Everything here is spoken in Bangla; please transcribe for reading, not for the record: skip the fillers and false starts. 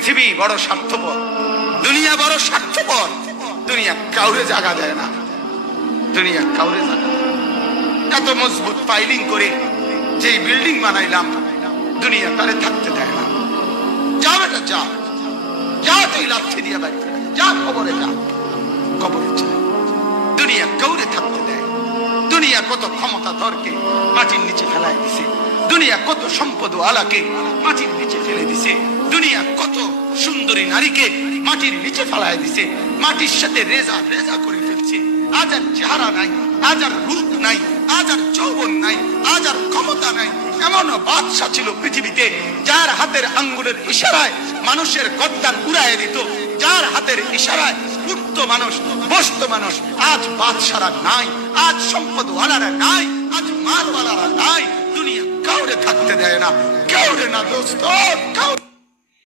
পৃথিবী বড় স্বার্থপর, দুনিয়া বড় স্বার্থপর। দুনিয়া কাউরে জায়গা দেয় না, দুনিয়া কাউরে জায়গা দেয় না। এত মজবুত পাইলিং করে যেই বিল্ডিং বানাইলাম, দুনিয়া তারে থাকতে দেয় না। যা বেটা যা, যা তুই লাথি দিয়ে বাড়ি যা, কবরে যা, কবরে যা। দুনিয়া কাউরে থাকতে দেয়। দুনিয়া কত ক্ষমতা ধরকে মাটির নিচে ফেলাই দিছে, দুনিয়া কত সম্পদ আলাকে মাটির নিচে ফেলে দিছে, দুনিয়া কত সুন্দরী নারীকে মাটির নিচে ফেলাই দিছে, মাটির সাথে রেজা রেজা করে ফেলছে। আজ আর চেহারা নাই, আজ আর রূপ নাই, আজ আর যৌবন নাই, আজ আর ক্ষমতা নাই। এমন বাদশা ছিল পৃথিবীতে যার হাতের আঙ্গুলের ইশারায় মানুষের গর্দান উড়াইয়ে দিত, যার হাতের ইশারায় উঠত মানুষ, বসত মানুষ। আজ বাদশারা নাই, আজ সম্পদওয়ালারা নাই, আজ মালওয়ালারা নাই। দুনিয়া কাউরে থাকতে দেয় না, কাউরে না দোস্ত, কাউরে।